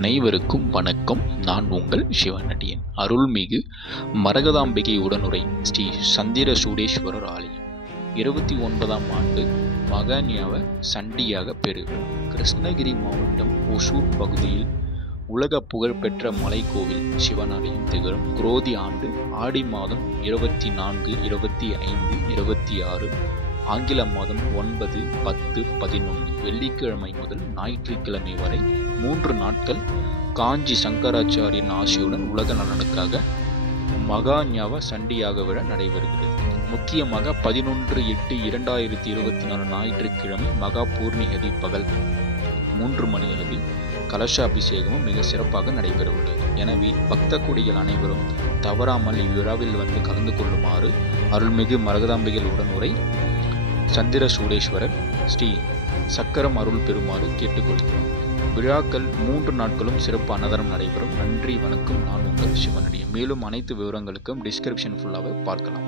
அனைவருக்கும் வணக்கம். நான் உங்கள் சிவனடியன். அருள்மிகு மரகதாம்பிகை உடனுரை ஸ்ரீ சந்திர சூடேஸ்வரர் ஆலயம் 29ஆம் ஆண்டு மகாஞாவ சண்டியாக பெருவிழா. கிருஷ்ணகிரி மாவட்டம் ஒசூர் பகுதியில் உலக புகழ்பெற்ற மலைக்கோவில் சிவனாலயம் திகழும். குரோதி ஆண்டு ஆடி மாதம் 24, 25, 26, ஆங்கில மாதம் 9, 10, 11 வெள்ளிக்கிழமை முதல் ஞாயிற்றுக்கிழமை வரை 3 நாட்கள் காஞ்சி சங்கராச்சாரியின் ஆசியுடன் உலக நலனுக்காக மகாஞாவ சண்டியாக விழா நடைபெறுகிறது. முக்கியமாக 11/8/2024 ஞாயிற்றுக்கிழமை மகா பூர்ணிகதி பகல் 3 மணி அளவில் கலசாபிஷேகமும் மிக சிறப்பாக நடைபெறவுள்ளது. எனவே பக்த கொடிகள் அனைவரும் தவறாமல் இவ்விழாவில் வந்து கலந்து கொள்ளுமாறு அருள்மிகு மரகதாம்பிகை உடனுரை சந்திர சூடேஸ்வரர் ஸ்ரீ சக்கரம் அருள் பெறுமாறு கேட்டுக்கொள்கிறோம். விழாக்கள் 3 நாட்களும் சிறப்பு அன்னதானம் நடைபெறும். நன்றி, வணக்கம். நான் உங்கள் சிவனடியன். மேலும் அனைத்து விவரங்களுக்கும் டிஸ்கிரிப்ஷன் ஃபுல்லாக பார்க்கலாம்.